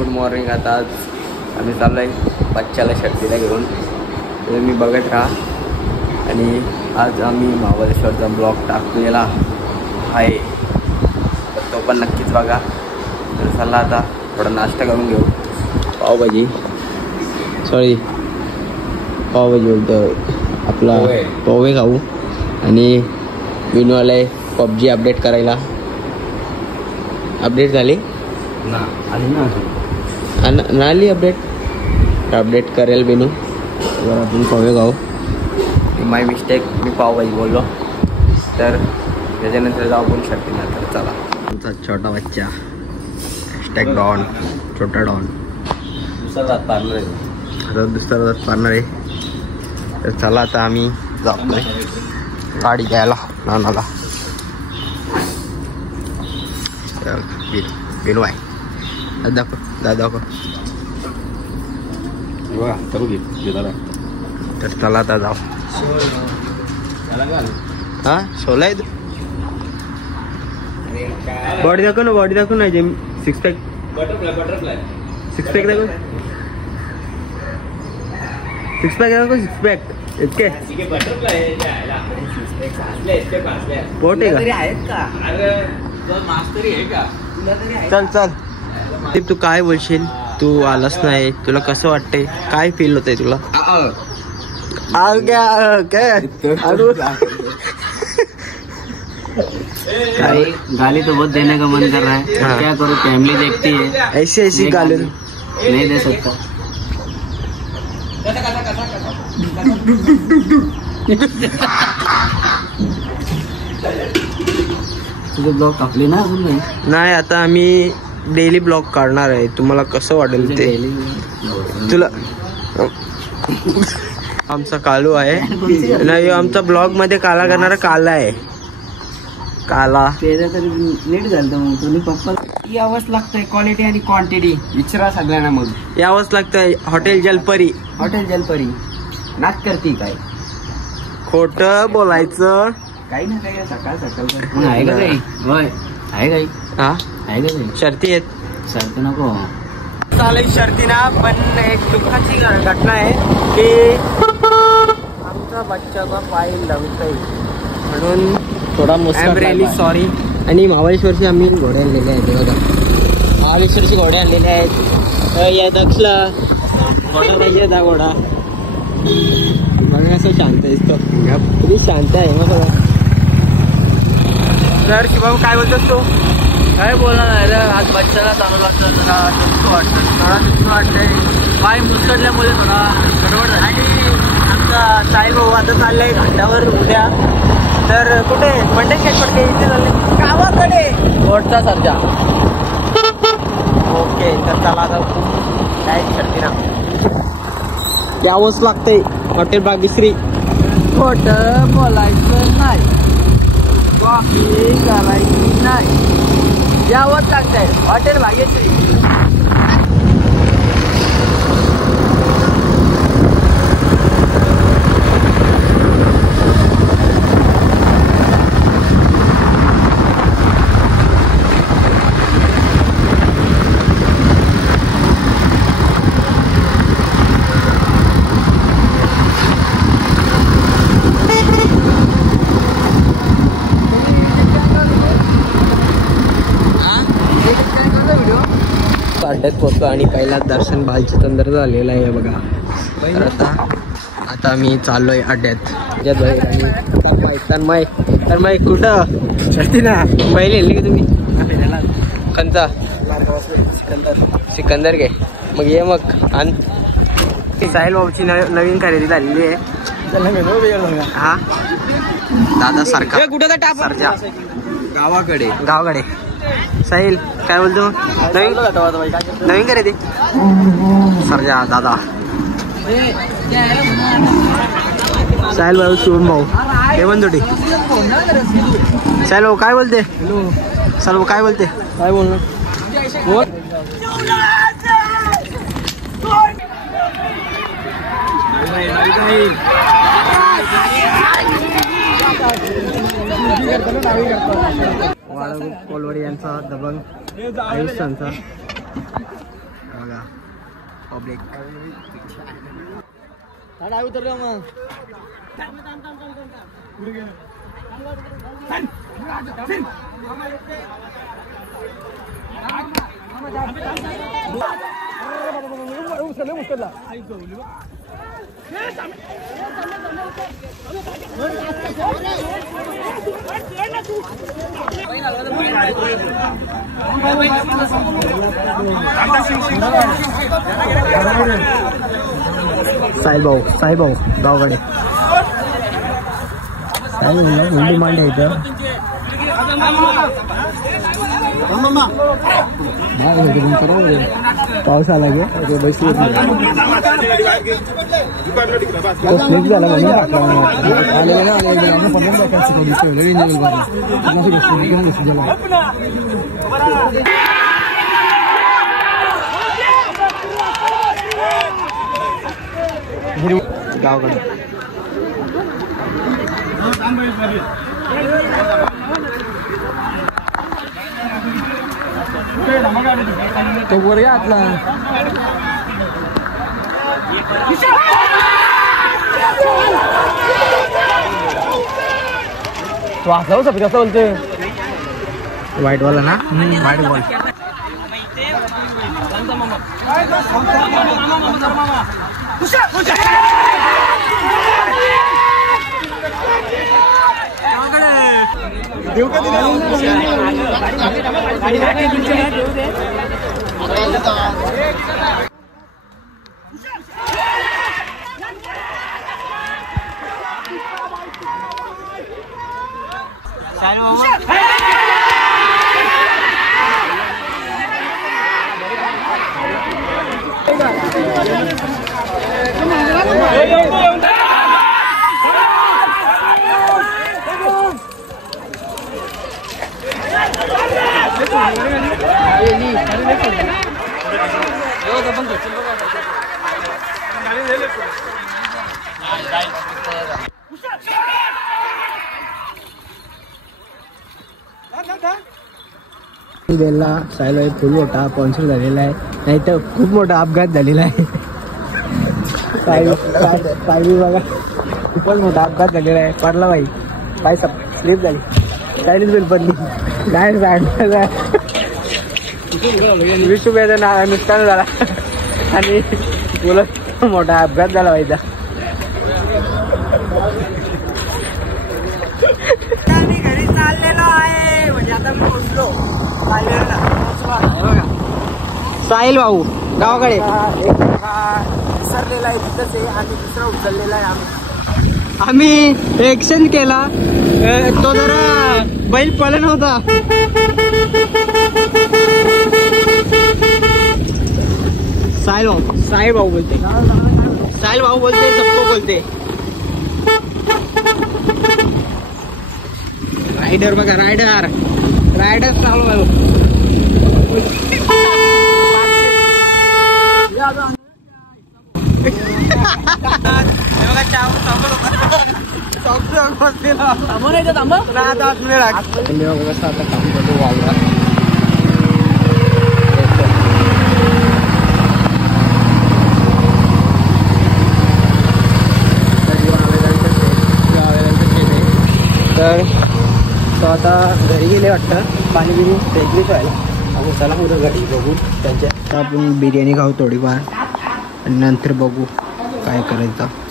Good morning. आता आज आम्ही चाललो आहे बच्चाला शर्तीला घेऊन, तुम्ही बघत राहा. आणि आज आम्ही महाबळेश्वरचा ब्लॉग टाकलेला आहे, तर तो पण नक्कीच बघा. तर चला आता थोडा नाश्ता करून घेऊ. पावभाजी बोलतो आपला पोहे खाऊ. आणि विनूवाला पबजी अपडेट करायला. अपडेट झाली ना? आली अपडेट करेल बिनू. आपण पोहे खाऊ. माय मिस्टेक, मी पावभाजी बोललो. तर त्याच्यानंतर जाऊ आपण शर्तीला. तर चला, आमचा छोटा बच्चा डॉन, छोटा डॉन दुसरा दात पारणार आहे. तर चला आता आम्ही जातोय गाडी घ्यायला नानाला. बिनू आहे, दाखव. तर चला आता जाऊ. हा सोला आहे. बॉडी दाखव ना जे सिक्स पॅक दाखव. सिक्स पॅक इतके पोट आहे का? चल तू काय बोलशील? तू आलास नाही, तुला कसं वाटतंय? काय फील होतंय तुला? गाली तो बहुत देने का मन कर रहा है. क्या करूँ, फैमिली देखती है. ऐसी गाली नहीं दे सकता. तुझे ब्लॉग टाकले ना अजून नाही? आता आम्ही डेली ब्लॉग काढणार आहे. तुम्हाला कसं वाटेल ते. तुला आमचा कालू आहे नाही, आमचा ब्लॉग मध्ये काला करणारा काला आहे. काला तरी नीट झालं. मग तुम्ही पप्पा यावंच लागतंय. क्वालिटी आणि क्वांटिटी विचारा सगळ्यांना. मग यावंच लागतंय. हॉटेल जलपरी नाच करते काय? खोट बोलायचं काही ना काही. सकाळ आहे का काही? होय आहे काही. हा आहे का काही? शर्ती आहेत. शर्ती नको चालेल शर्तीना. पण एक दुःखाची घटना आहे की आमचा बच्चा का पाय लवतोय, म्हणून थोडा रिअली सॉरी. आणि महाबळेश्वरची आम्ही घोडे आणलेले आहेत. बघा, महाबळेश्वरची घोडे आणलेले आहेत. या दक्षला घोडा पाहिजे. घोडा बघा कसं शांत आहे. किती शांत आहे मग बघा. तर शिवम काय बोलतोस तू? काय बोलणार नाही रे. आज बच्चाला चालू लागतं. थोडा सुस्त वाटतंय. पाय मुसळल्यामुळे थोडा गडबड. आणि आमचा साहिल भाऊ आता चाललाय घाटावर उद्या. तर कुठे? मंडे शेट पडते इथे चालले गावाकडे. कोर्टचा सर्जा. ओके, तर चला आता काय शर्ती ना यावंच लागतंय. हॉटेल भाग्यश्री. खोट बोलायचं नाही, वाकी करायची नाही. यावंच लागतंय हॉटेल भाग्यश्री. अड्ड्यात पोहोचलो आणि पहिला दर्शन भालचंद्र झालेला आहे बघा. तर आता मी चाललोय अड्ड्यात. तर मग कुठं शर्ती ना पहिले येईल की तुम्ही? कंचा सिकंदर घे मग. ये मग. आणि साहिल भाऊची नवीन खरेदी झालेली आहे. हा दादा सारखा कुठं गावाकडे. साहिल काय बोलतो? नवीन खरेदी सरजा दादा. साहिल भाऊ शिवम भाऊ हे बंदोटी. साहिल भाऊ काय बोलते? साहिल भाऊ काय बोलते? काय बोलणार? कोलवडी यांचा दबंग आयुष्यांचा बघा पब्लिक उतरलो मग साहिल भाऊ गावकडे हिंदू मांडे इथं पाऊस आला गे बसली झाला गावकडे तो वर आतला तो असला होता कसं बोलते व्हाईट वाला ना व्हाईट बॉल देऊ का बेलला सायलो एक फुल मोठा पंक्चर झालेला आहे नाही तर खूप मोठा अपघात झालेला आहे सायली बघा खूपच मोठा अपघात झालेला आहे पडला बाई पाय स्लिप झाली सायलीच बेल पडली काय ₹20 नुकसान झाला आणि बोलत मोठा अपघात झाला व्हायचा घरी चाललेलो आहे म्हणजे आता मी पोहोचलो साहिल भाऊ गावाकडे विसरलेला आहे तिथंच आहे आणि दुसरा उचललेला आहे आम्ही एक्सचेंज केला तो जरा बैल पळला नव्हता साहिल भाऊ बोलते सबको बोलते रायडर बघा रायडर चालू आहे तर तो आता घरी गेले वाटतं पाणी बिणी फेकलीच व्हायला आपण चला उद्या घरी बघू त्यांच्या आपण बिर्याणी खाऊ थोडीफार आणि नंतर बघू काय करायचं